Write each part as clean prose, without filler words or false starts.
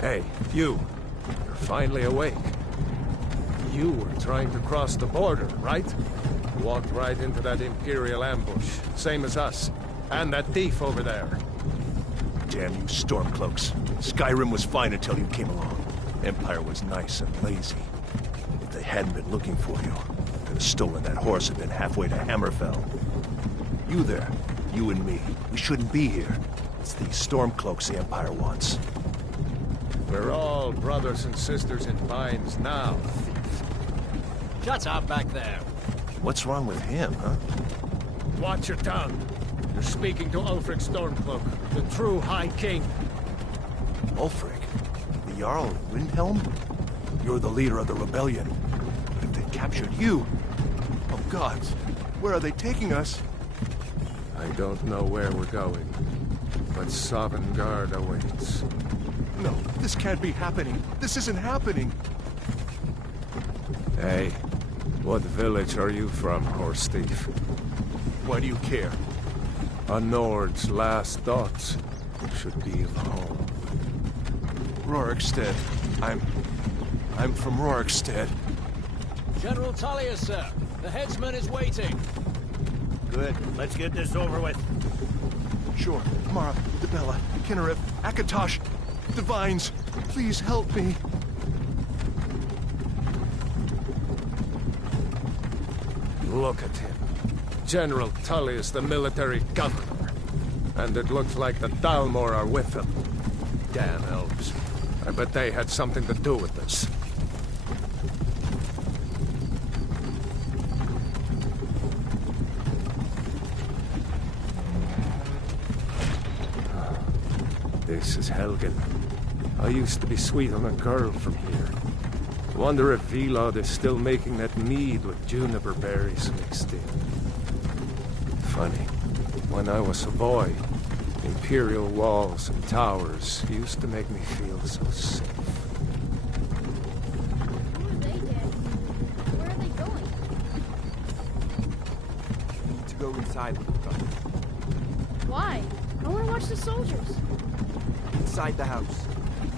Hey, you. You're finally awake. You were trying to cross the border, right? Walked right into that Imperial ambush, same as us. And that thief over there. Damn you Stormcloaks. Skyrim was fine until you came along. Empire was nice and lazy. If they hadn't been looking for you, could have stolen that horse and been halfway to Hammerfell. You there, you and me, we shouldn't be here. It's these Stormcloaks the Empire wants. We're all brothers and sisters in binds now, thief. Shut up back there. What's wrong with him, huh? Watch your tongue. You're speaking to Ulfric Stormcloak, the true High King. Ulfric? The Jarl of Windhelm? You're the leader of the rebellion. But if they captured you... Oh gods, where are they taking us? I don't know where we're going, but Sovngarde awaits. No, this can't be happening. This isn't happening. Hey, what village are you from, horse thief? Why do you care? A Nord's last thoughts should be of home. Rorikstead. I'm from Rorikstead. General Tullius, sir. The headsman is waiting. Good. Let's get this over with. Sure. Mara, Debella, Kinnereth, Akatosh, Divines, please help me. Look at him. General Tullius, the military governor. And it looks like the Dalmor are with him. Damn elves. I bet they had something to do with this. This is Helgen. I used to be sweet on a girl from here. Wonder if Vilod is still making that mead with juniper berries mixed in. Funny. When I was a boy, Imperial walls and towers used to make me feel so safe. Who are they, Dad? Where are they going? We need to go inside with the gun. Why? I want to watch the soldiers. Inside the house.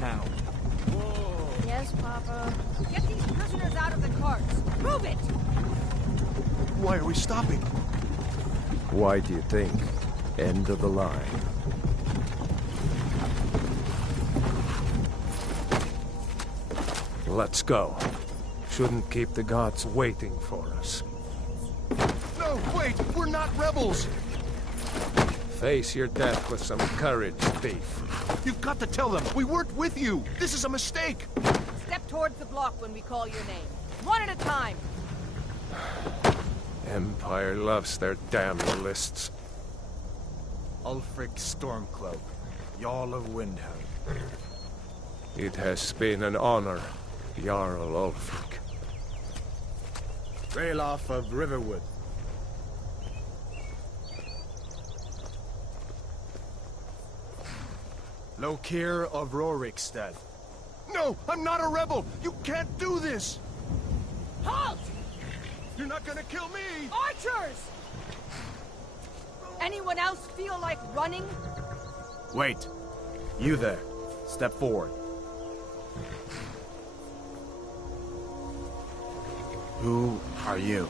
Now. Yes, Papa. Get these prisoners out of the carts. Move it! Why are we stopping? Why do you think? End of the line. Let's go. Shouldn't keep the gods waiting for us. No, wait! We're not rebels! Face your death with some courage, thief. You've got to tell them! We weren't with you! This is a mistake! Step towards the block when we call your name. One at a time. Empire loves their damn lists. Ulfric Stormcloak, Jarl of Windhelm. It has been an honor, Jarl Ulfric. Ralof of Riverwood. Lokir of Rorikstead. No! I'm not a rebel! You can't do this! Halt! You're not gonna kill me! Archers! Anyone else feel like running? Wait. You there. Step forward. Who are you?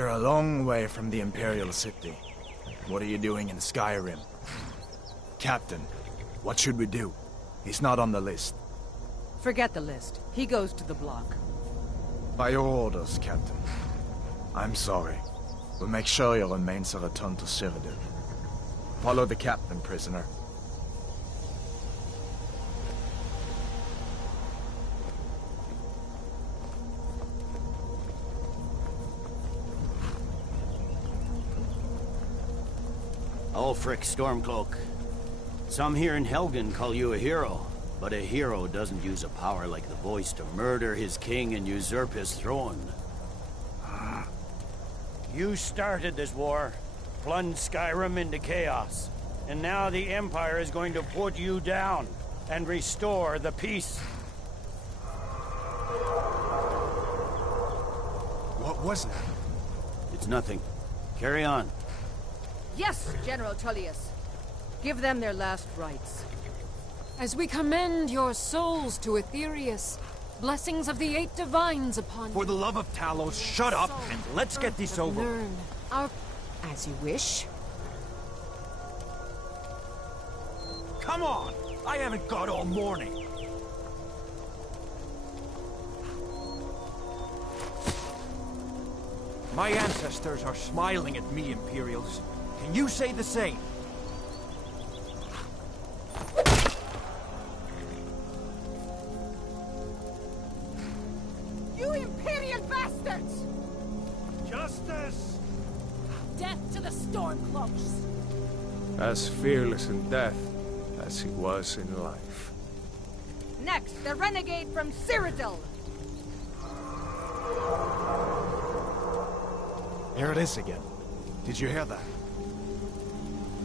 You're a long way from the Imperial city. What are you doing in Skyrim? Captain, what should we do? He's not on the list. Forget the list. He goes to the block. By your orders, Captain. I'm sorry. We'll make sure your remains are returned to Cyrodiil. Follow the captain, prisoner. Ulfric Stormcloak. Some here in Helgen call you a hero, but a hero doesn't use a power like the voice to murder his king and usurp his throne. You started this war, plunged Skyrim into chaos, and now the Empire is going to put you down and restore the peace. What was that? It's nothing. Carry on. Yes, General Tullius. Give them their last rites. As we commend your souls to Aetherius, blessings of the Eight Divines upon you. For the love of Talos, shut up and let's get this over. Learn our... As you wish. Come on! I haven't got all morning. My ancestors are smiling at me, Imperials. Can you say the same? You Imperial bastards! Justice! Death to the Stormcloaks! As fearless in death as he was in life. Next, the renegade from Cyrodiil! Here it is again. Did you hear that?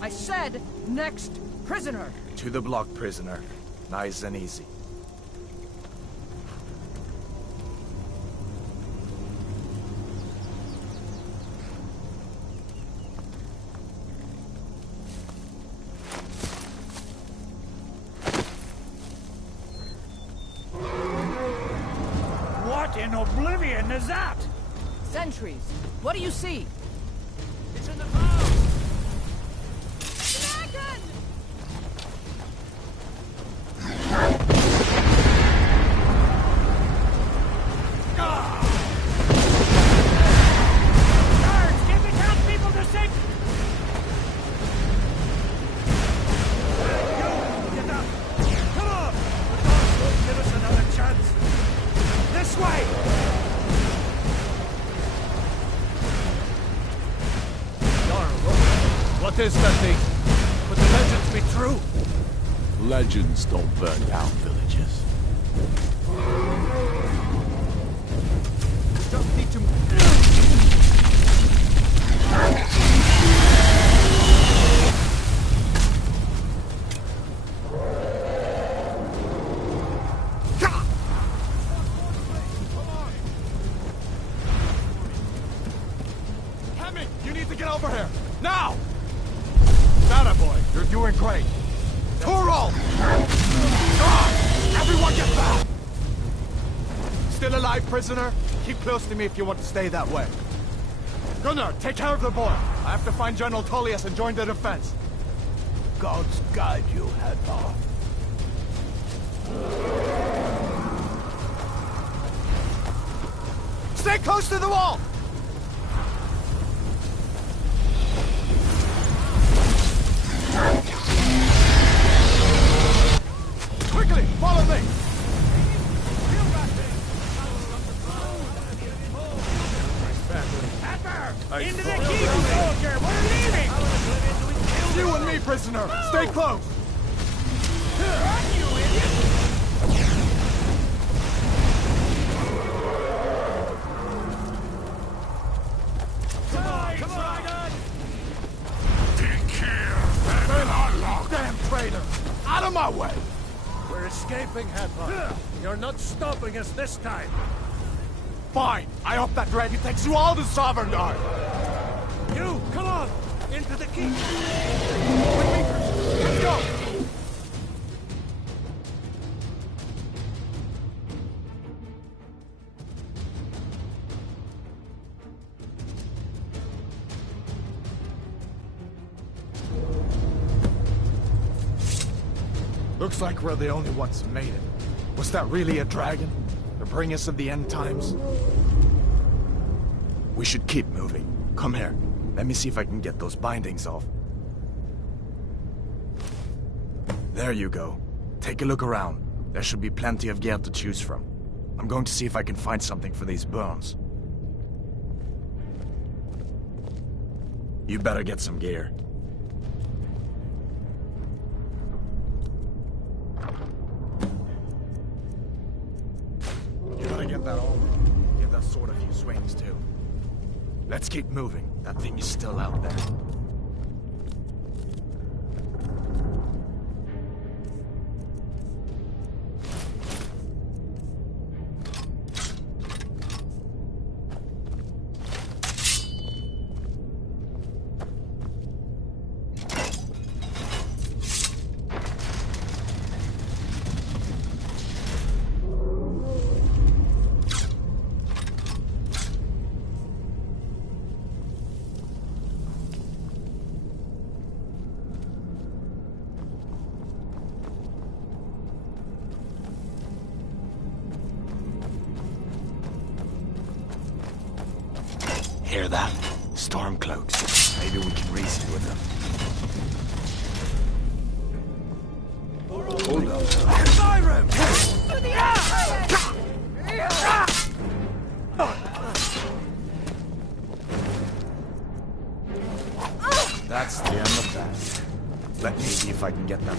I said, next prisoner! To the block, prisoner. Nice and easy. What in oblivion is that? Sentries, what do you see? It's in the clouds! Dragon! Guards, get the townspeople to safety! Get up! Come on! The dogs won't give us another chance! This way! What is that thing? Could the legends be true? Legends don't burn down villages. Just need to... Hemi, you need to get over here! Now! That boy, you're doing great. Toro! Everyone get back! Still alive, prisoner? Keep close to me if you want to stay that way. Gunnar, take care of the boy. I have to find General Tullius and join the defense. Gods guide you, Hadvar. Stay close to the wall! Quickly, follow me! Into the keep, soldier! We're leaving! You and me, prisoner! Stay close! Run, you idiot! Come on! Take care! Damn traitor! Out of my way! We're escaping, Hadvar. You're not stopping us this time. Fine! I hope that dragon takes you all to Sovereign-Guard! You, come on! Into the keep! Let's go! Looks like we're the only ones who made it. Was that really a dragon? To bring us of the end times? We should keep moving. Come here. Let me see if I can get those bindings off. There you go. Take a look around. There should be plenty of gear to choose from. I'm going to see if I can find something for these burns. You better get some gear. You gotta get that armor. Give that sword a few swings, too. Let's keep moving. That thing is still out there. Hear that? Stormcloaks. Maybe we can reason with them. Hold up. Skyrim! That's the end of that. Let me see if I can get them.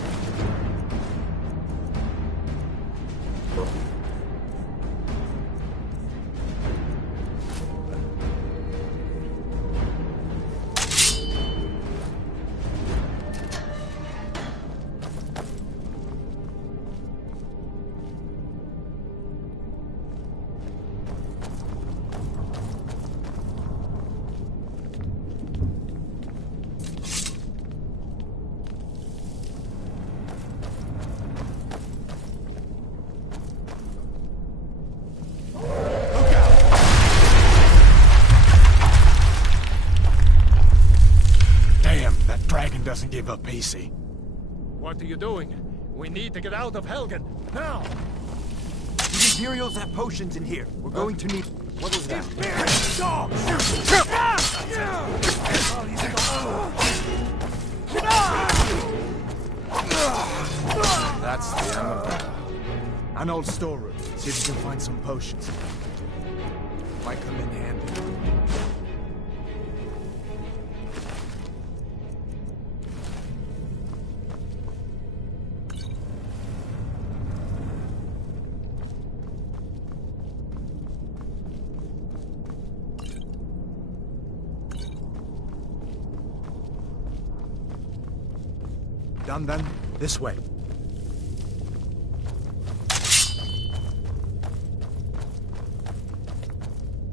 Doesn't give up easy. What are you doing? We need to get out of Helgen, now! The Imperials have potions in here. We're going to need... What was that? That's the end of that. An old storeroom. See if you can find some potions. Might come in handy. Done then? This way.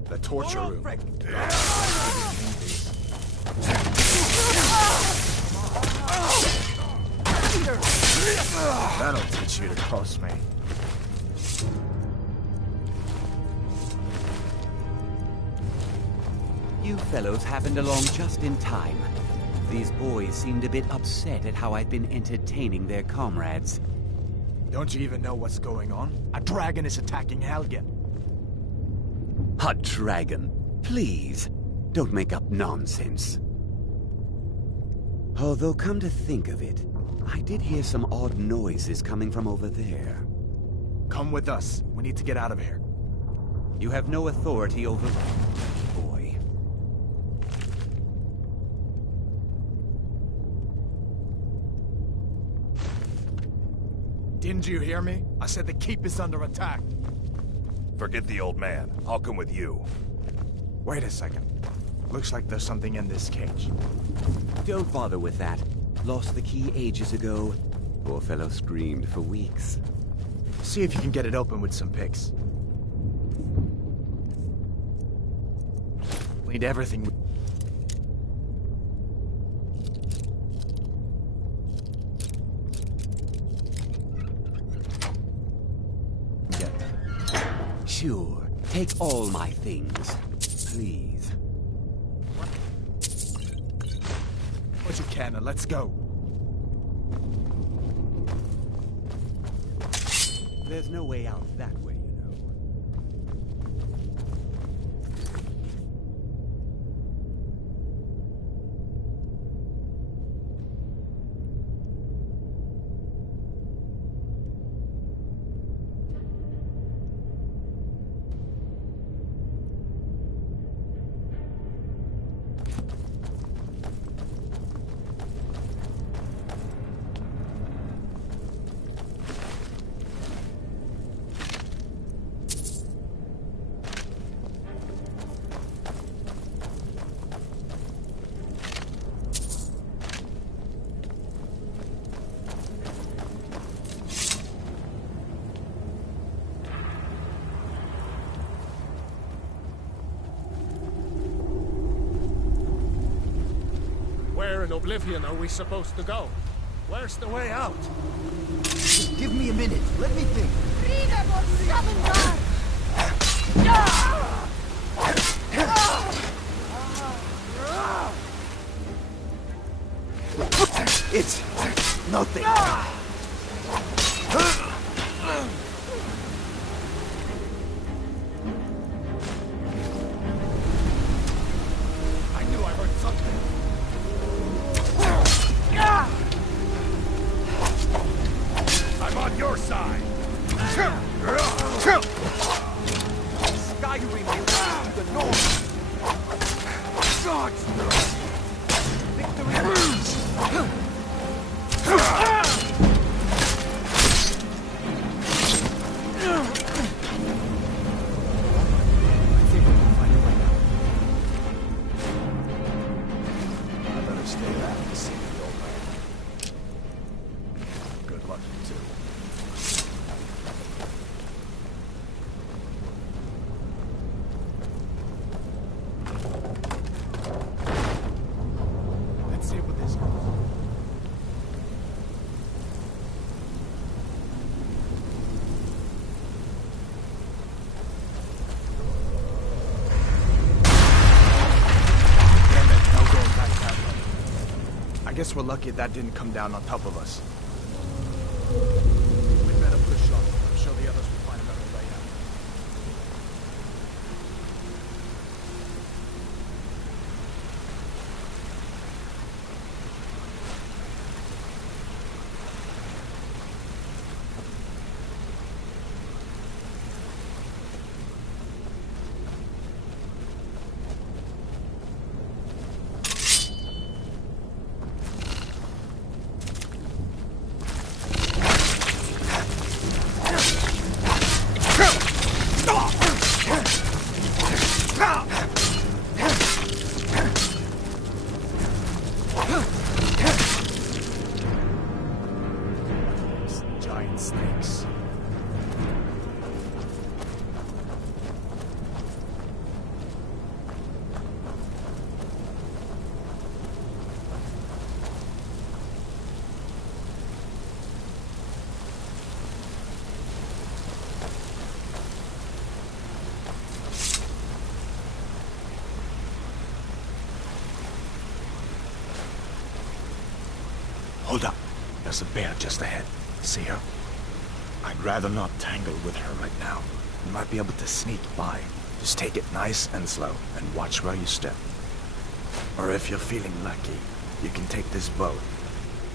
The torture room. That'll teach you to cross me. You fellows happened along just in time. These boys seemed a bit upset at how I'd been entertaining their comrades. Don't you even know what's going on? A dragon is attacking Helgen. A dragon? Please, don't make up nonsense. Although, come to think of it, I did hear some odd noises coming from over there. Come with us. We need to get out of here. You have no authority over... Didn't you hear me? I said the keep is under attack. Forget the old man. I'll come with you. Wait a second. Looks like there's something in this cage. Don't bother with that. Lost the key ages ago. Poor fellow screamed for weeks. See if you can get it open with some picks. We need everything. Sure. Take all my things. Please. What you can, and let's go. There's no way out that way, you know. Where in Oblivion are we supposed to go? Where's the way out? Just give me a minute. Let me think. Freedom or Summoner! It's nothing. I knew I heard something. I'm on your side. Skyrim is to the north. Gods! Victory! I better stay back and see the old man. Good luck, you two. Let's see what this goes. Damn it, no going back that way. I guess we're lucky that didn't come down on top of us. We better push on. I'm sure the others will find another way out. Giant snakes. Hold up. There's a bear just ahead. See her? I'd rather not tangle with her right now. You might be able to sneak by. Just take it nice and slow, and watch where you step. Or if you're feeling lucky, you can take this boat.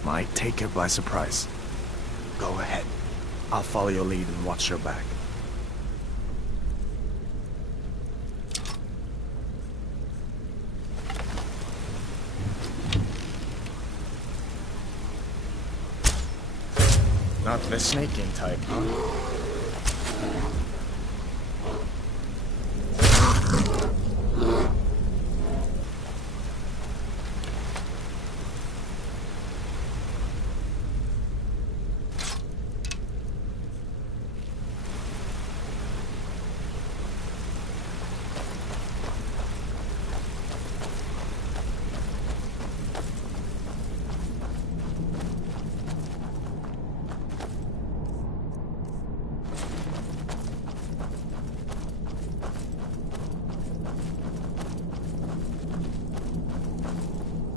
Might take her by surprise. Go ahead. I'll follow your lead and watch your back. Not the snaking type, huh?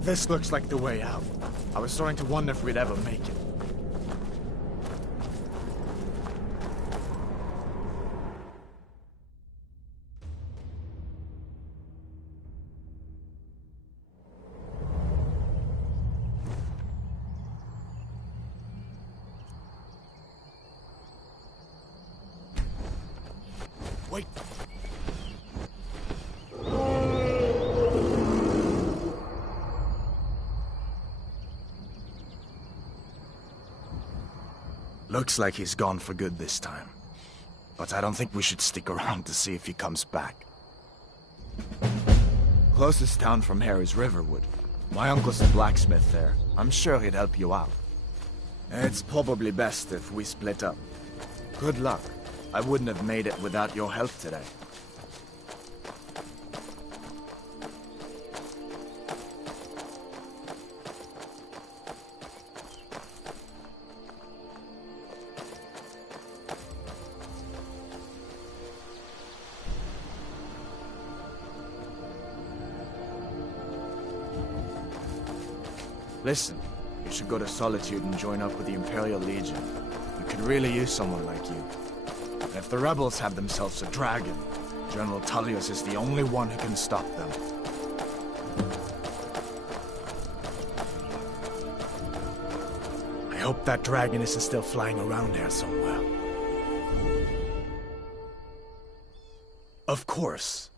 This looks like the way out. I was starting to wonder if we'd ever make it. Wait. Looks like he's gone for good this time. But I don't think we should stick around to see if he comes back. Closest town from here is Riverwood. My uncle's a blacksmith there. I'm sure he'd help you out. It's probably best if we split up. Good luck. I wouldn't have made it without your help today. Listen, you should go to Solitude and join up with the Imperial Legion. You could really use someone like you. And if the rebels have themselves a dragon, General Tullius is the only one who can stop them. I hope that dragon isn't still flying around here somewhere. Of course.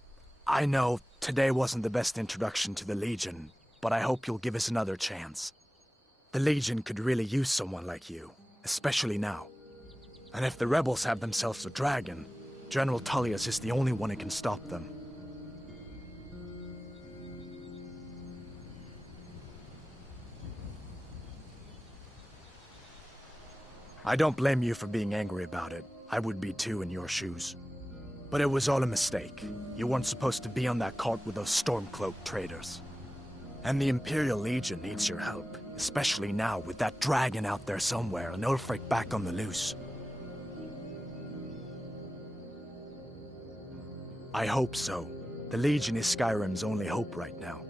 I know today wasn't the best introduction to the Legion, but I hope you'll give us another chance. The Legion could really use someone like you, especially now. And if the rebels have themselves a dragon, General Tullius is the only one who can stop them. I don't blame you for being angry about it. I would be too in your shoes. But it was all a mistake. You weren't supposed to be on that cart with those Stormcloak traitors. And the Imperial Legion needs your help, especially now with that dragon out there somewhere and Ulfric back on the loose. I hope so. The Legion is Skyrim's only hope right now.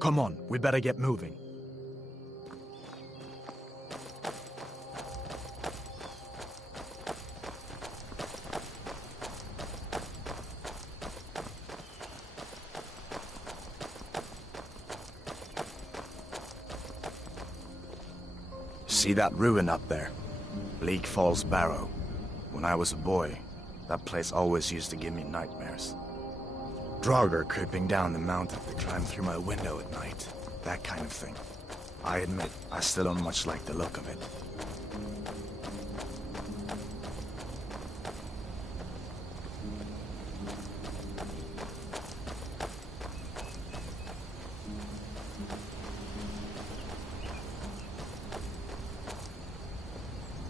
Come on, we better get moving. See that ruin up there? Bleak Falls Barrow. When I was a boy, that place always used to give me nightmares. Draugr creeping down the mountain to climb through my window at night. That kind of thing. I admit, I still don't much like the look of it.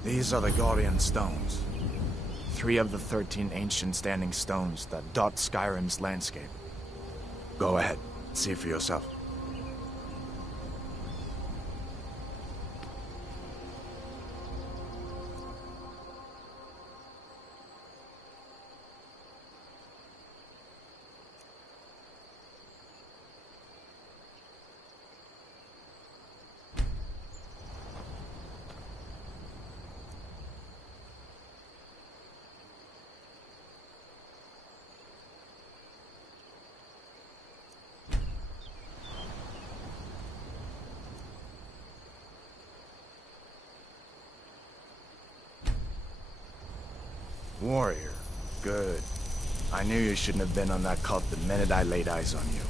These are the Guardian Stones. 3 of the 13 ancient standing stones that dot Skyrim's landscape. Go ahead, see for yourself. Warrior. Good. I knew you shouldn't have been on that cult the minute I laid eyes on you.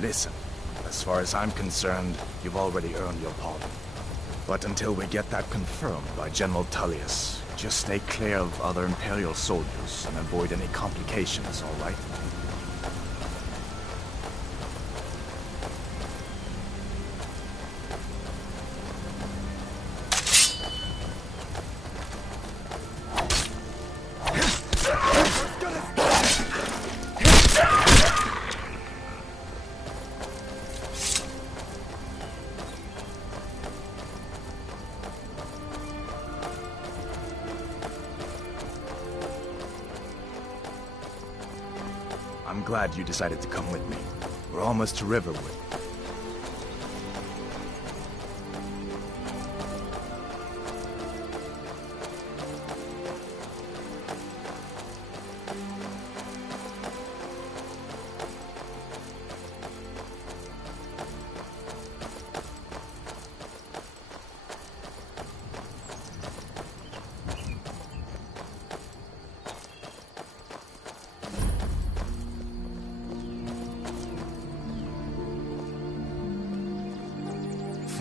Listen, as far as I'm concerned, you've already earned your pardon. But until we get that confirmed by General Tullius, just stay clear of other Imperial soldiers and avoid any complications, all right? I'm glad you decided to come with me. We're almost to Riverwood.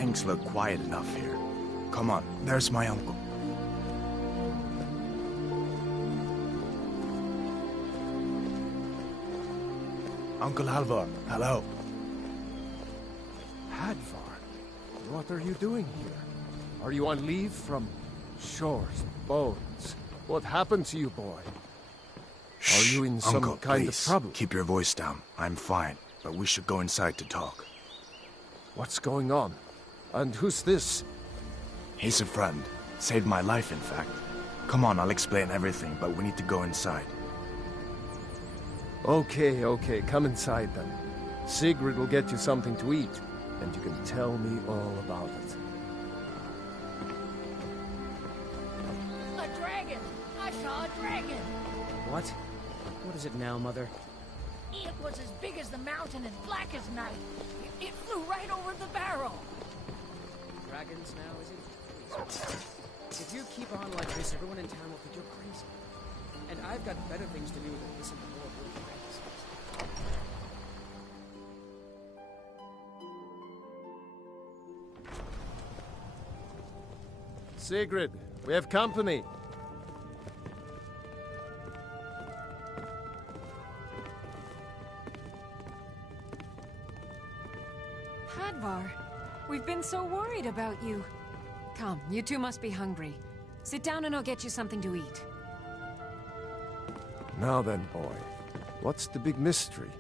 things look quiet enough here. Come on, there's my uncle. Uncle Halvar, hello. Hadvar, what are you doing here? Are you on leave from shores, bones? What happened to you, boy? Are you in some Uncle, kind please, of trouble? keep your voice down. I'm fine, but we should go inside to talk. What's going on? And who's this? He's a friend. Saved my life, in fact. Come on, I'll explain everything, but we need to go inside. Okay, come inside then. Sigrid will get you something to eat, and you can tell me all about it. A dragon! I saw a dragon! What? What is it now, Mother? It was as big as the mountain and black as night. It flew right over the barrel. Dragons now, is he? If you keep on like this, everyone in town will think you're crazy. And I've got better things to do than listen to more wooden fantasies. Sigrid, we have company. Hadvar, we've been so worried about you. Come, you two must be hungry. Sit down and I'll get you something to eat. Now then, boy, what's the big mystery?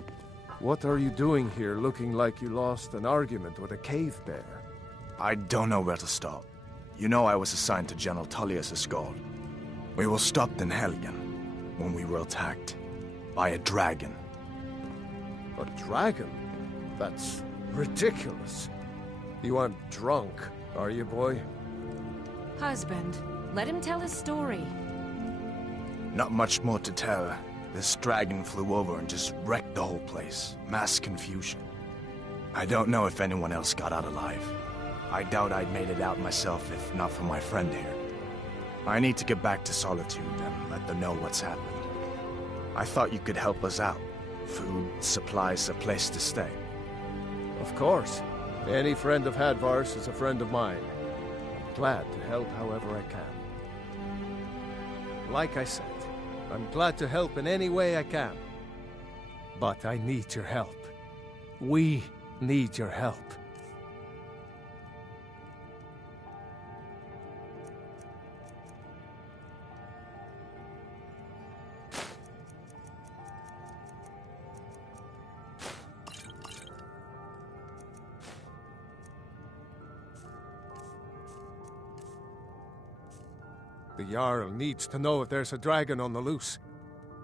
What are you doing here looking like you lost an argument with a cave bear? I don't know where to start. You know I was assigned to General Tullius' guard. We were stopped in Helgen when we were attacked by a dragon. A dragon? That's ridiculous. You aren't drunk, are you, boy? Husband, let him tell his story. Not much more to tell. This dragon flew over and just wrecked the whole place. Mass confusion. I don't know if anyone else got out alive. I doubt I'd made it out myself if not for my friend here. I need to get back to Solitude and let them know what's happened. I thought you could help us out. Food, supplies, a place to stay. Of course. Any friend of Hadvar's is a friend of mine. I'm glad to help however I can. Like I said, I'm glad to help in any way I can. But I need your help. We need your help. The Jarl needs to know if there's a dragon on the loose.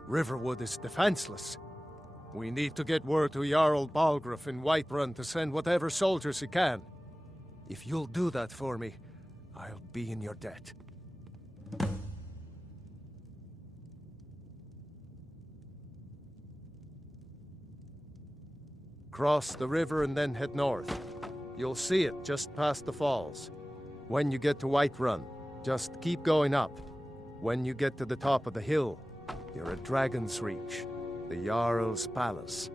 Riverwood is defenseless. We need to get word to Jarl Balgruuf in Whiterun to send whatever soldiers he can. If you'll do that for me, I'll be in your debt. Cross the river and then head north. You'll see it just past the falls. When you get to Whiterun, just keep going up. When you get to the top of the hill, you're at Dragon's Reach, the Jarl's palace.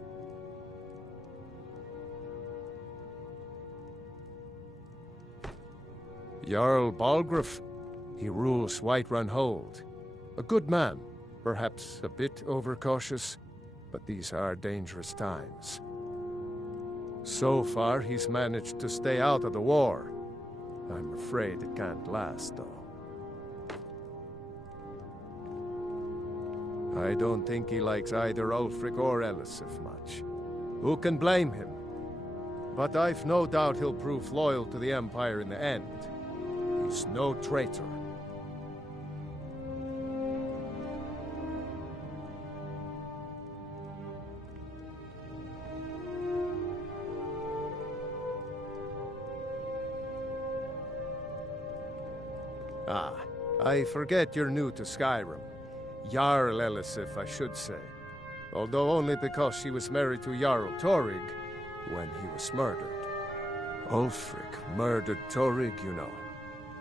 Jarl Balgruuf, he rules Whiterun Hold. A good man, perhaps a bit overcautious, but these are dangerous times. So far, he's managed to stay out of the war. I'm afraid it can't last, though. I don't think he likes either Ulfric or Elisif much. Who can blame him? But I've no doubt he'll prove loyal to the Empire in the end. He's no traitor. Ah, I forget you're new to Skyrim. Jarl Elisif, I should say. Although only because she was married to Jarl Torrig when he was murdered. Ulfric murdered Torrig, you know.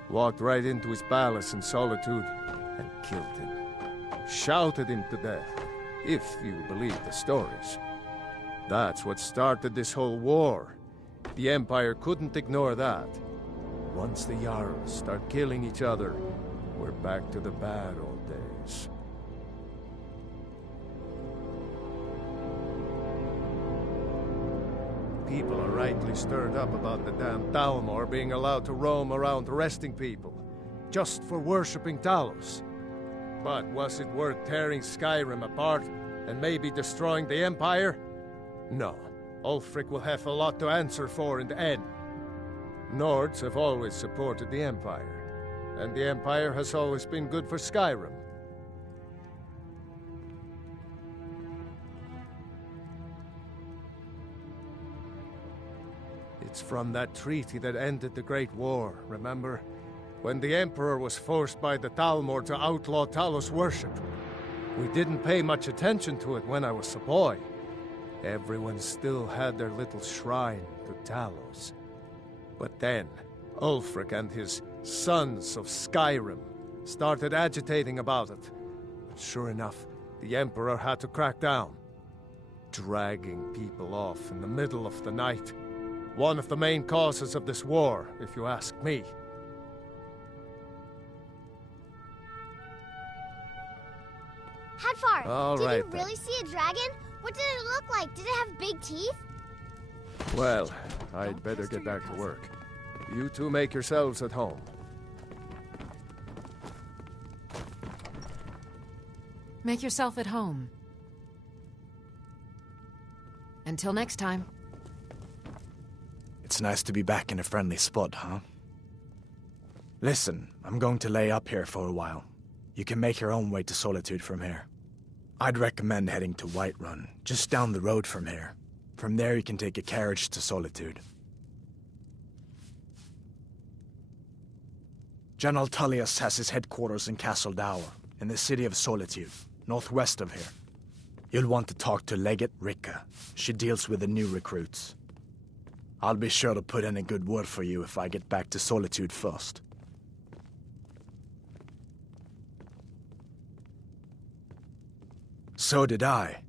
Walked right into his palace in Solitude and killed him. Shouted him to death, if you believe the stories. That's what started this whole war. The Empire couldn't ignore that. Once the Jarls start killing each other, we're back to the bad old days. People are rightly stirred up about the damn Thalmor being allowed to roam around arresting people, just for worshipping Talos. But was it worth tearing Skyrim apart and maybe destroying the Empire? No. Ulfric will have a lot to answer for in the end. Nords have always supported the Empire, and the Empire has always been good for Skyrim. It's from that treaty that ended the Great War, remember? When the Emperor was forced by the Thalmor to outlaw Talos worship. We didn't pay much attention to it when I was a boy. Everyone still had their little shrine to Talos. But then, Ulfric and his Sons of Skyrim started agitating about it. But sure enough, the Emperor had to crack down. Dragging people off in the middle of the night. One of the main causes of this war, if you ask me. Hadvar, All did right, you really see a dragon? What did it look like? Did it have big teeth? Well, I'd better get back to work. You two make yourselves at home. Make yourself at home. Until next time. It's nice to be back in a friendly spot, huh? Listen, I'm going to lay up here for a while. You can make your own way to Solitude from here. I'd recommend heading to Whiterun, just down the road from here. From there you can take a carriage to Solitude. General Tullius has his headquarters in Castle Dower, in the city of Solitude, northwest of here. You'll want to talk to Legate Ricka. She deals with the new recruits. I'll be sure to put in a good word for you if I get back to Solitude first. So did I.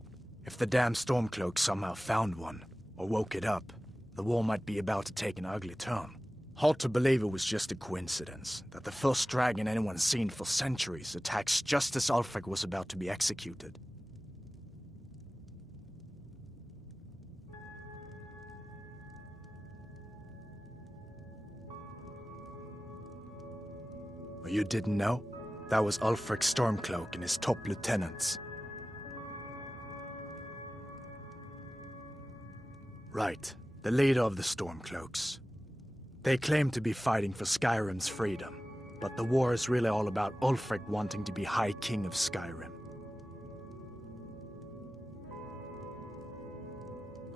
If the damn Stormcloak somehow found one, or woke it up, the war might be about to take an ugly turn. Hard to believe it was just a coincidence, that the first dragon anyone's seen for centuries attacks just as Ulfric was about to be executed. Well, you didn't know? That was Ulfric's Stormcloak and his top lieutenants. Right, the leader of the Stormcloaks. They claim to be fighting for Skyrim's freedom, but the war is really all about Ulfric wanting to be High King of Skyrim.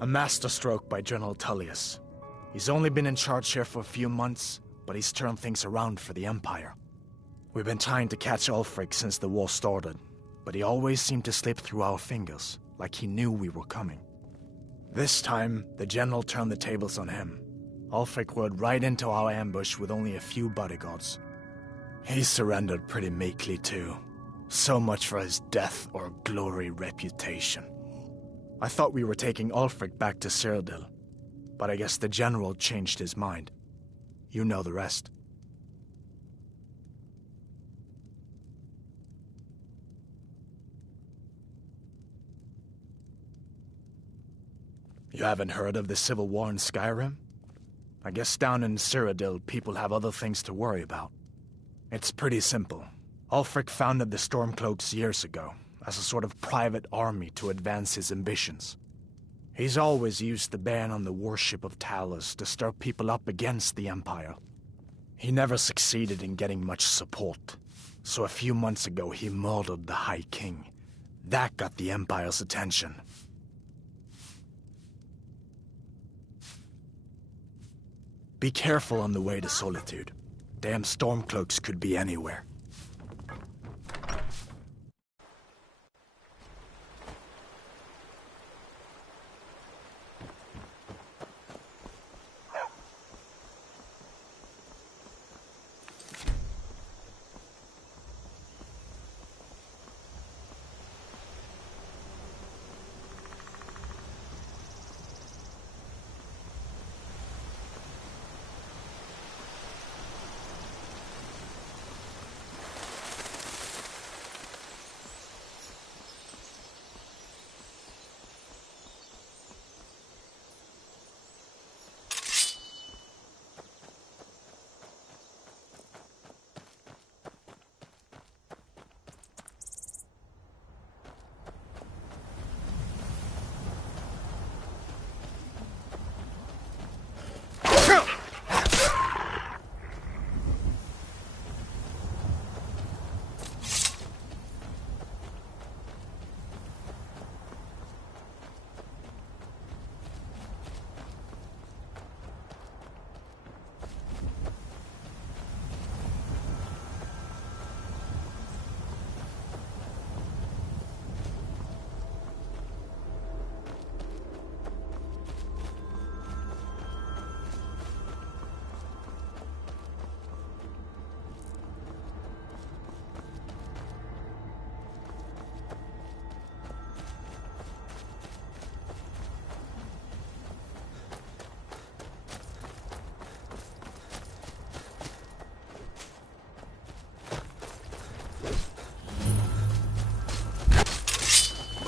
A masterstroke by General Tullius. He's only been in charge here for a few months, but he's turned things around for the Empire. We've been trying to catch Ulfric since the war started, but he always seemed to slip through our fingers, like he knew we were coming. This time, the general turned the tables on him. Ulfric rode right into our ambush with only a few bodyguards. He surrendered pretty meekly too. So much for his death or glory reputation. I thought we were taking Ulfric back to Cyrodiil, but I guess the general changed his mind. You know the rest. You haven't heard of the civil war in Skyrim? I guess down in Cyrodiil, people have other things to worry about. It's pretty simple. Ulfric founded the Stormcloaks years ago, as a sort of private army to advance his ambitions. He's always used the ban on the worship of Talos to stir people up against the Empire. He never succeeded in getting much support, so a few months ago he murdered the High King. That got the Empire's attention. Be careful on the way to Solitude. Damn Stormcloaks could be anywhere.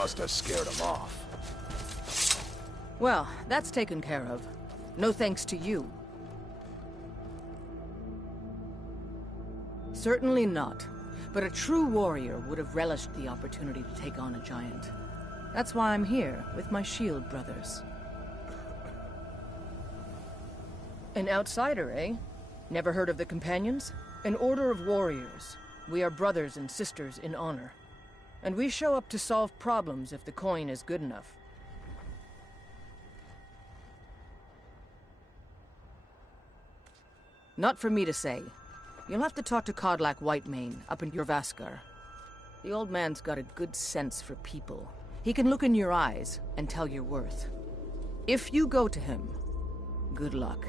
Must have scared him off. Well, that's taken care of. No thanks to you. Certainly not. But a true warrior would have relished the opportunity to take on a giant. That's why I'm here, with my shield brothers. An outsider, eh? Never heard of the Companions? An order of warriors. We are brothers and sisters in honor. And we show up to solve problems if the coin is good enough. Not for me to say. You'll have to talk to Codlac Whitemane up in Jorvaskar. The old man's got a good sense for people. He can look in your eyes and tell your worth. If you go to him, good luck.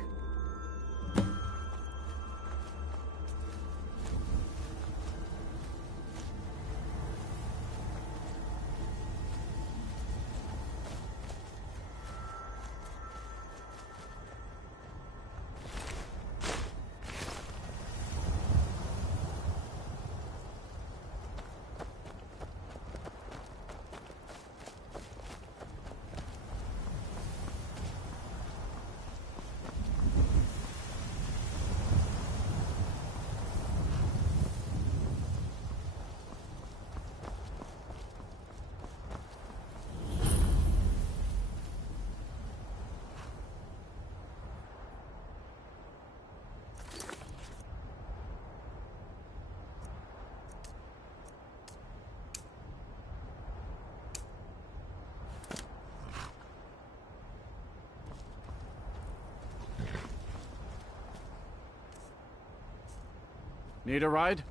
Need a ride?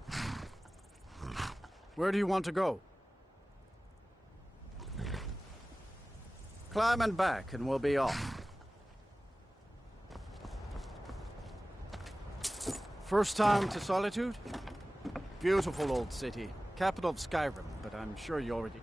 Where do you want to go? Climb and back, and we'll be off. First time to Solitude? Beautiful old city. Capital of Skyrim, but I'm sure you already...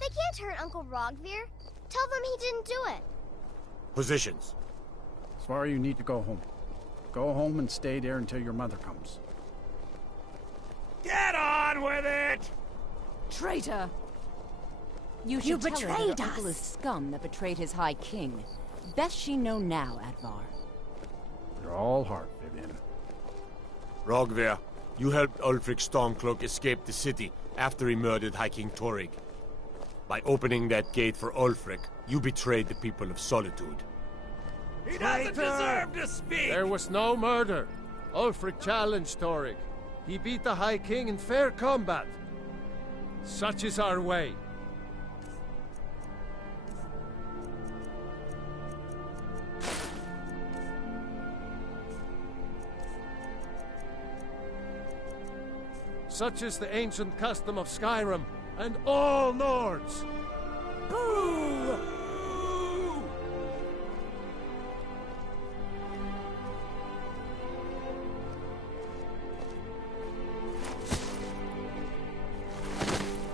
They can't hurt Uncle Rogvir. Tell them he didn't do it. Positions. Svar, you need to go home. Go home and stay there until your mother comes. Get on with it! Traitor! You should tell her betrayed that her uncle is scum that betrayed his High King. Best she know now, Advar. You're all heart, Vivian. Rogver, you helped Ulfric Stormcloak escape the city after he murdered High King Torrig. By opening that gate for Ulfric, you betrayed the people of Solitude. He doesn't deserve to speak! There was no murder. Ulfric challenged Torrig. He beat the High King in fair combat. Such is our way. Such is the ancient custom of Skyrim and all Nords. Boo!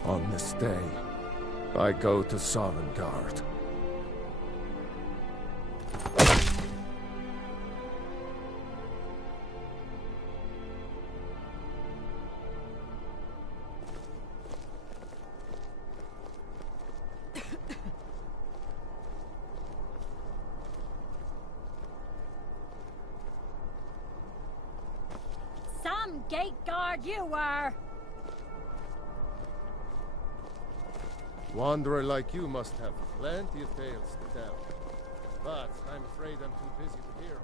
On this day, I go to Sovngarde. Some gate guard you are! Wanderer like you must have plenty of tales to tell. But I'm afraid I'm too busy to hear.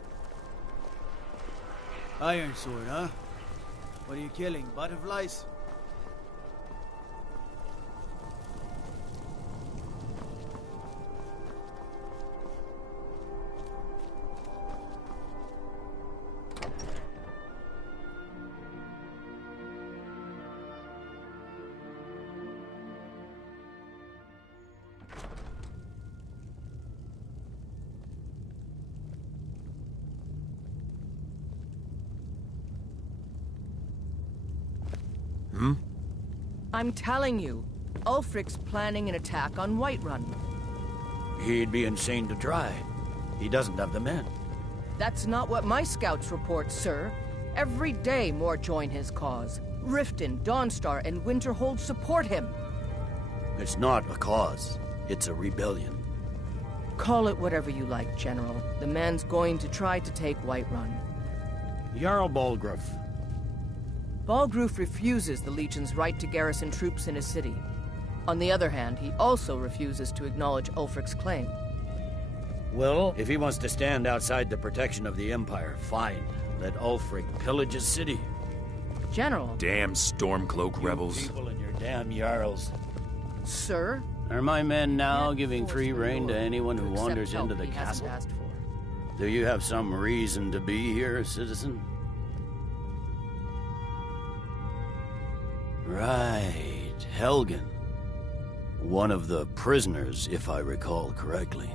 Iron sword, huh? What are you killing? Butterflies? I'm telling you, Ulfric's planning an attack on Whiterun. He'd be insane to try. He doesn't have the men. That's not what my scouts report, sir. Every day more join his cause. Riften, Dawnstar, and Winterhold support him. It's not a cause. It's a rebellion. Call it whatever you like, General. The man's going to try to take Whiterun. Jarl Balgruuf. Balgruuf refuses the Legion's right to garrison troops in his city. On the other hand, he also refuses to acknowledge Ulfric's claim. Well, if he wants to stand outside the protection of the Empire, fine. Let Ulfric pillage his city. General. Damn Stormcloak rebels. You people and your damn Jarls. Sir? Are my men now giving free rein to anyone who wanders into the castle? Do you have some reason to be here, citizen? Right, Helgen. One of the prisoners, if I recall correctly.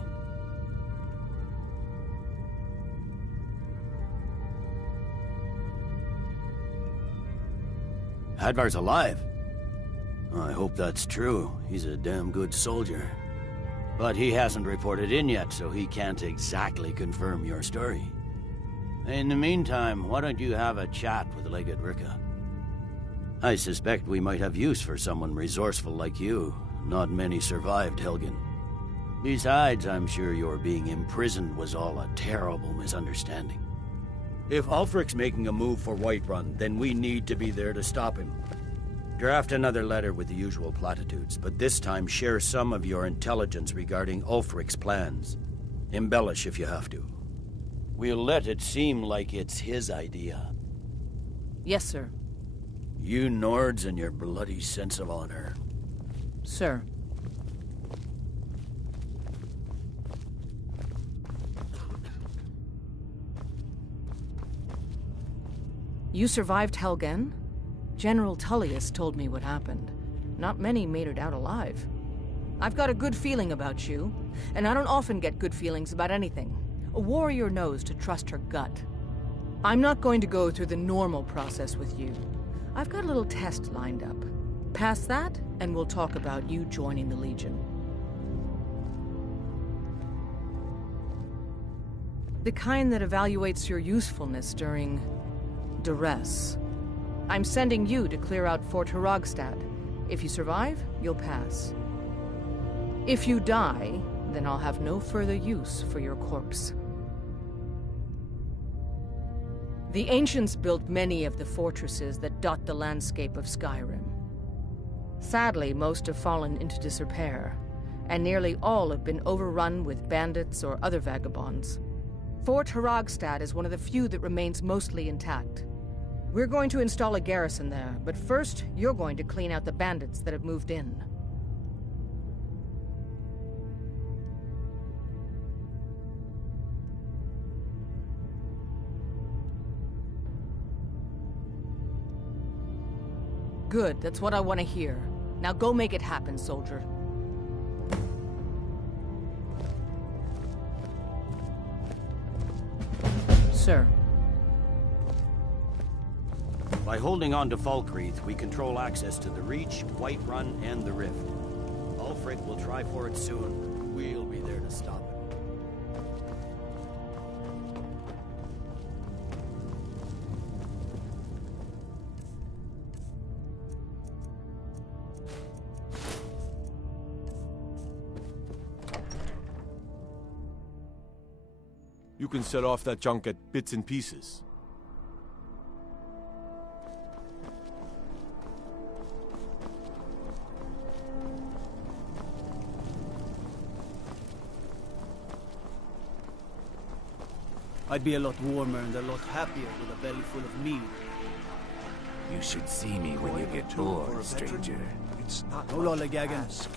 Hadvar's alive. I hope that's true. He's a damn good soldier. But he hasn't reported in yet, so he can't exactly confirm your story. In the meantime, why don't you have a chat with Legate Ricka? I suspect we might have use for someone resourceful like you. Not many survived, Helgen. Besides, I'm sure your being imprisoned was all a terrible misunderstanding. If Ulfric's making a move for Whiterun, then we need to be there to stop him. Draft another letter with the usual platitudes, but this time share some of your intelligence regarding Ulfric's plans. Embellish if you have to. We'll let it seem like it's his idea. Yes, sir. You Nords and your bloody sense of honor. Sir. You survived Helgen? General Tullius told me what happened. Not many made it out alive. I've got a good feeling about you, and I don't often get good feelings about anything. A warrior knows to trust her gut. I'm not going to go through the normal process with you. I've got a little test lined up. Pass that, and we'll talk about you joining the Legion. The kind that evaluates your usefulness during duress. I'm sending you to clear out Fort Hrogstad. If you survive, you'll pass. If you die, then I'll have no further use for your corpse. The ancients built many of the fortresses that dot the landscape of Skyrim. Sadly, most have fallen into disrepair, and nearly all have been overrun with bandits or other vagabonds. Fort Hrogstad is one of the few that remains mostly intact. We're going to install a garrison there, but first, you're going to clean out the bandits that have moved in. Good, that's what I want to hear. Now go make it happen, soldier. Sir. By holding on to Falkreath, we control access to the Reach, Whiterun, and the Rift. Ulfric will try for it soon. We'll be there to stop him. You can set off that junk at bits and pieces. I'd be a lot warmer and a lot happier with a belly full of mead. You should see me when you get bored, stranger. It's not No lollygagging.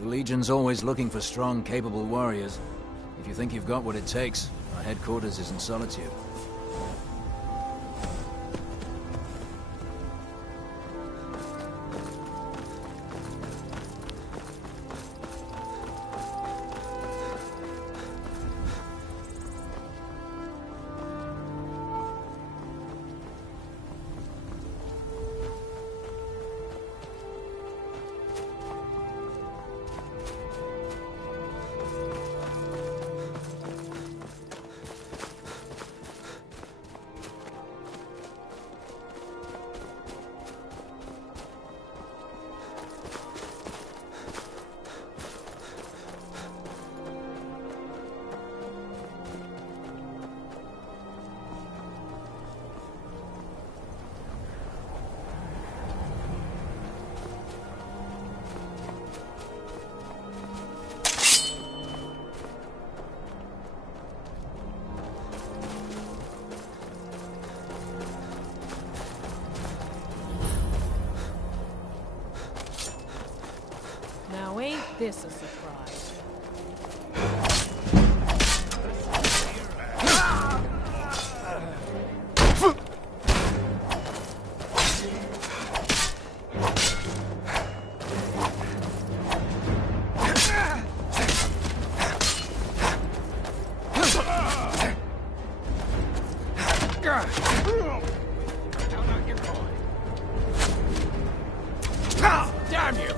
The Legion's always looking for strong, capable warriors. If you think you've got what it takes, our headquarters is in Solitude. Now ain't this a surprise? Damn you!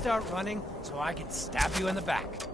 start running so I can stab you in the back.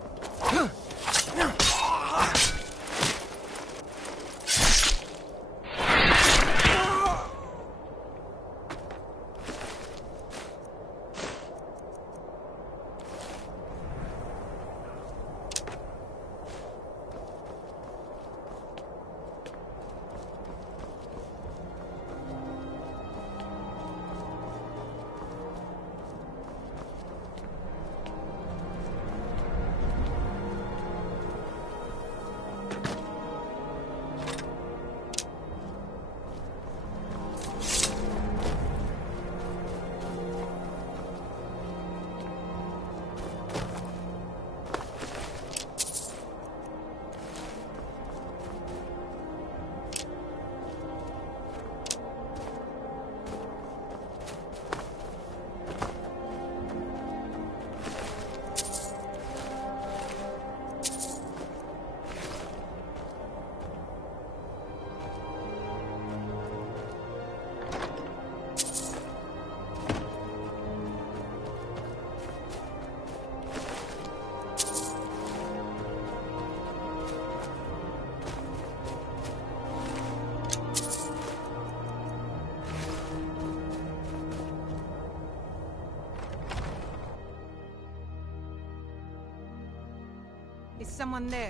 Is someone there?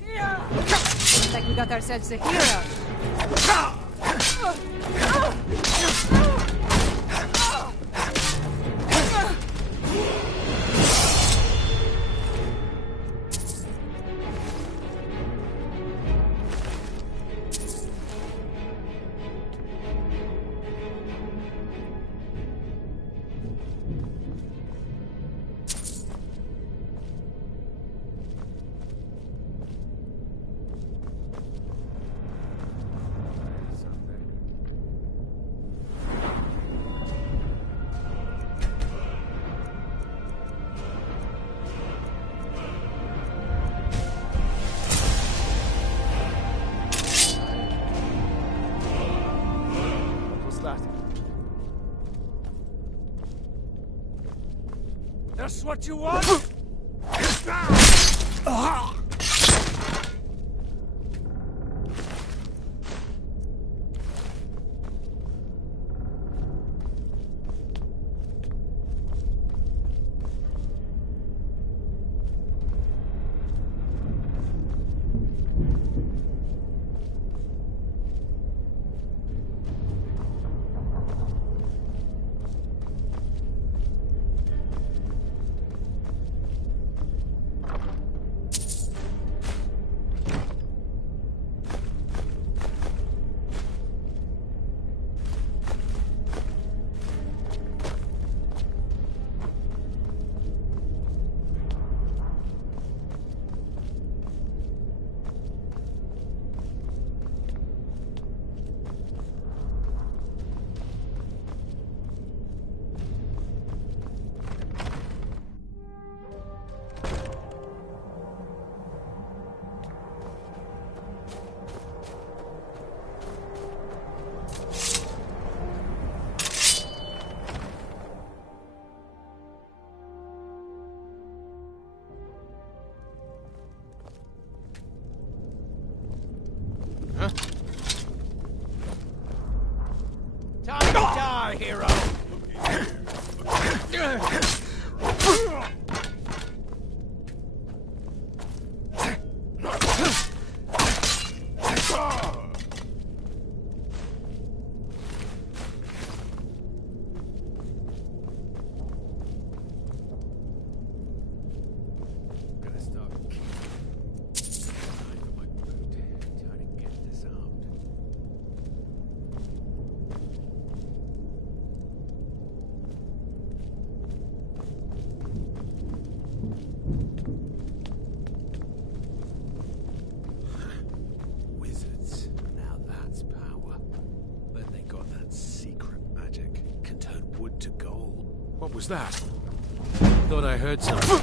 Looks like we got ourselves a hero. That's what you want? Time to die, hero! What was that? Thought I heard something.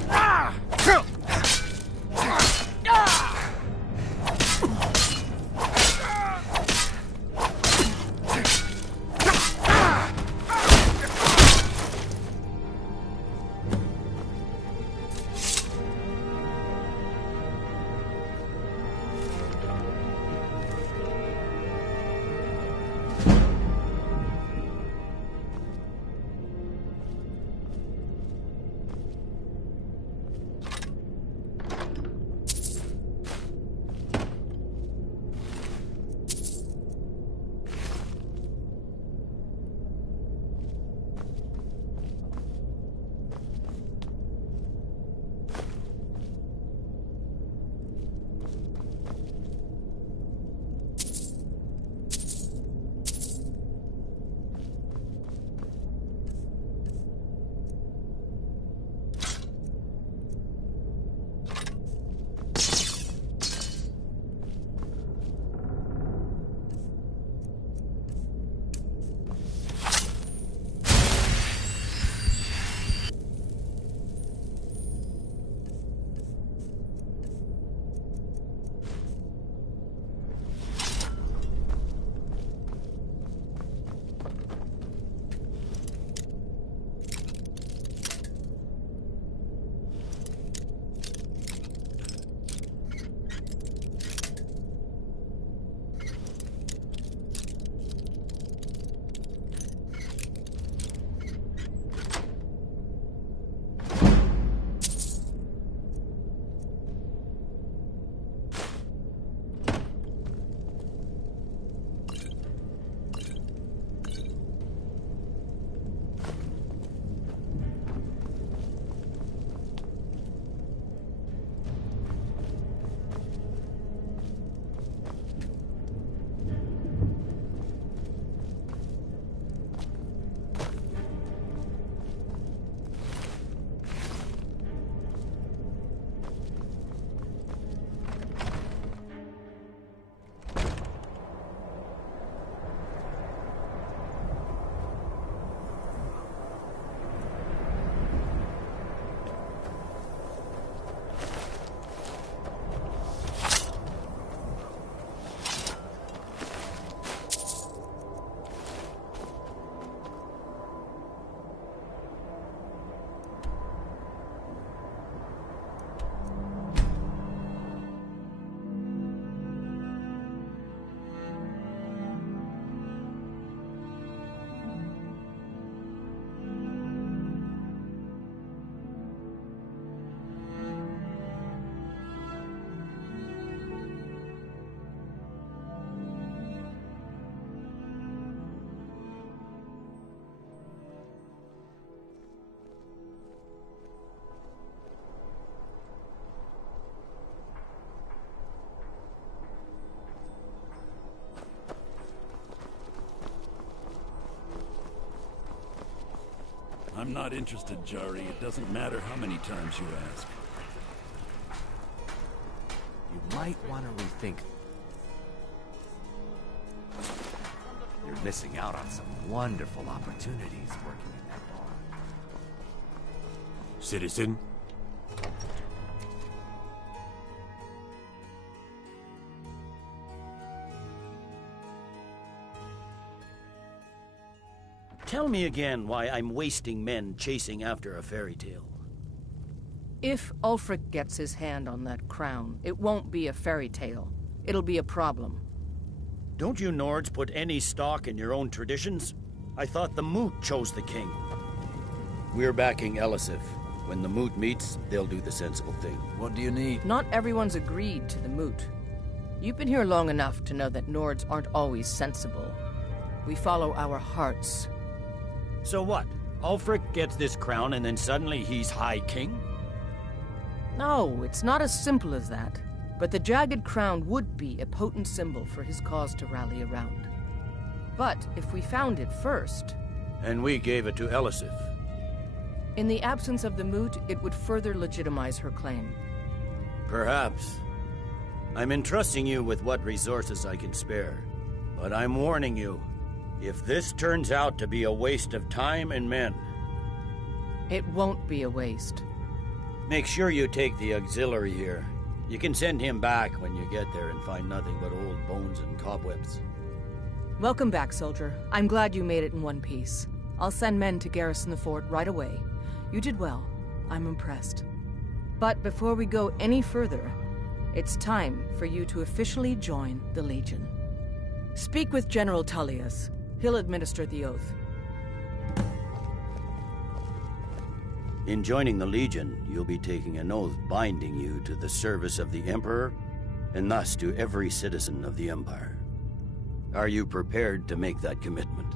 I'm not interested, Jari. It doesn't matter how many times you ask. You might want to rethink. You're missing out on some wonderful opportunities working in that bar. Citizen? Tell me again why I'm wasting men chasing after a fairy tale. If Ulfric gets his hand on that crown, it won't be a fairy tale. It'll be a problem. Don't you Nords put any stock in your own traditions? I thought the Moot chose the king. We're backing Elisif. When the Moot meets, they'll do the sensible thing. What do you need? Not everyone's agreed to the Moot. You've been here long enough to know that Nords aren't always sensible. We follow our hearts. So what? Ulfric gets this crown and then suddenly he's High King? No, it's not as simple as that. But the Jagged Crown would be a potent symbol for his cause to rally around. But if we found it first... And we gave it to Elisif. In the absence of the Moot, it would further legitimize her claim. Perhaps. I'm entrusting you with what resources I can spare. But I'm warning you, if this turns out to be a waste of time and men... It won't be a waste. Make sure you take the auxiliary here. You can send him back when you get there and find nothing but old bones and cobwebs. Welcome back, soldier. I'm glad you made it in one piece. I'll send men to garrison the fort right away. You did well. I'm impressed. But before we go any further, it's time for you to officially join the Legion. Speak with General Tullius. He'll administer the oath. In joining the Legion, you'll be taking an oath binding you to the service of the Emperor, and thus to every citizen of the Empire. Are you prepared to make that commitment?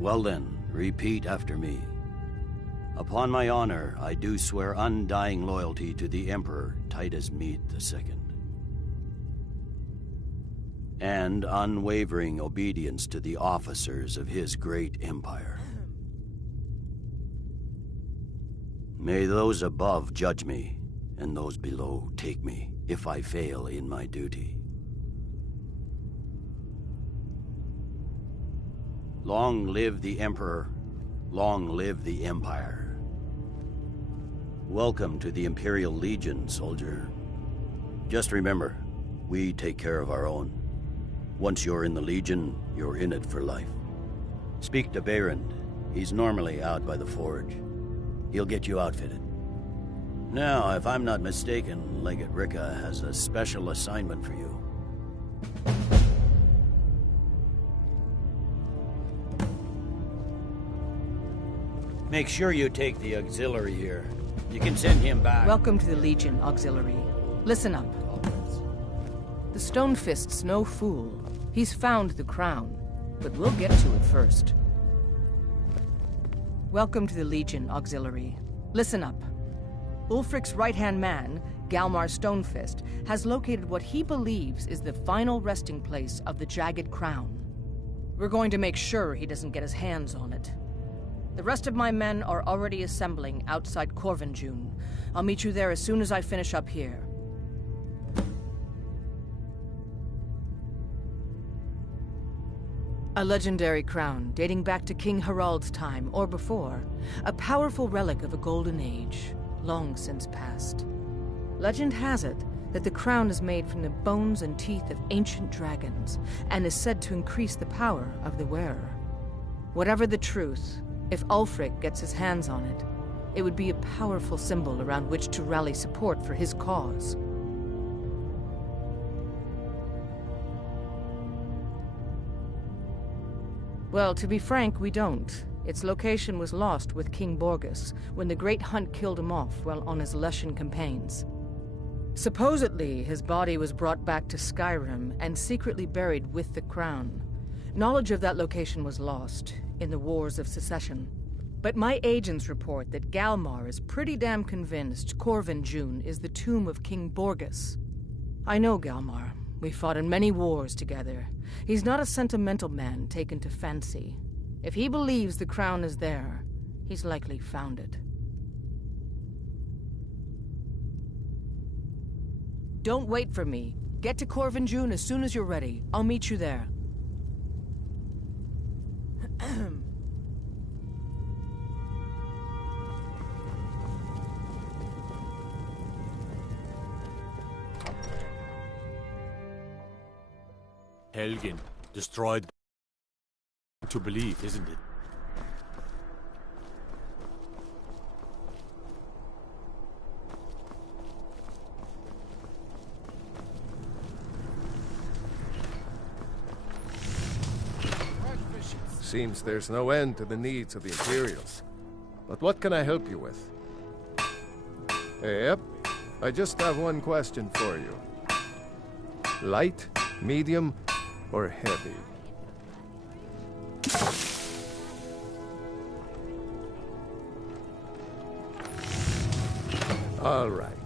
Well then, repeat after me. Upon my honor, I do swear undying loyalty to the Emperor Titus Mede II. And unwavering obedience to the officers of his great empire. May those above judge me, and those below take me, if I fail in my duty. Long live the Emperor, long live the Empire. Welcome to the Imperial Legion, soldier. Just remember, we take care of our own. Once you're in the Legion, you're in it for life. Speak to Behrend. He's normally out by the forge. He'll get you outfitted. Now, if I'm not mistaken, Legate Ricka has a special assignment for you. Make sure you take the auxiliary here. You can send him back. Welcome to the Legion, auxiliary. Listen up. The Stonefist's no fool. He's found the crown, but we'll get to it first. Welcome to the Legion, auxiliary. Listen up. Ulfric's right-hand man, Galmar Stonefist, has located what he believes is the final resting place of the Jagged Crown. We're going to make sure he doesn't get his hands on it. The rest of my men are already assembling outside Corvinjune. I'll meet you there as soon as I finish up here. A legendary crown dating back to King Harald's time, or before. A powerful relic of a golden age, long since past. Legend has it that the crown is made from the bones and teeth of ancient dragons, and is said to increase the power of the wearer. Whatever the truth, if Ulfric gets his hands on it, it would be a powerful symbol around which to rally support for his cause. Well, to be frank, we don't. Its location was lost with King Borgus when the Great Hunt killed him off while on his Leshan campaigns. Supposedly, his body was brought back to Skyrim and secretly buried with the crown. Knowledge of that location was lost in the Wars of Secession. But my agents report that Galmar is pretty damn convinced Corvinjune is the tomb of King Borgus. I know Galmar. We fought in many wars together. He's not a sentimental man taken to fancy. If he believes the crown is there, he's likely found it. Don't wait for me. Get to Corvin June as soon as you're ready. I'll meet you there. Helgen, destroyed to believe, isn't it? Seems there's no end to the needs of the Imperials. But what can I help you with? Yep. I just have one question for you. Light, medium, or heavy? All right.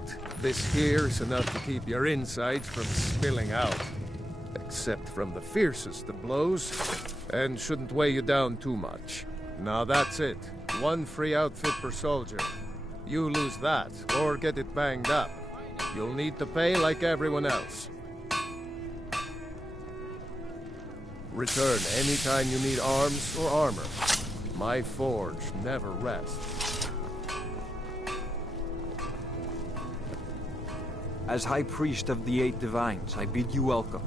This here's enough to keep your insides from spilling out. Except from the fiercest of blows, and shouldn't weigh you down too much. Now that's it. One free outfit per soldier. You lose that, or get it banged up. You'll need to pay like everyone else. Return anytime you need arms or armor. My forge never rests. As High Priest of the Eight Divines, I bid you welcome.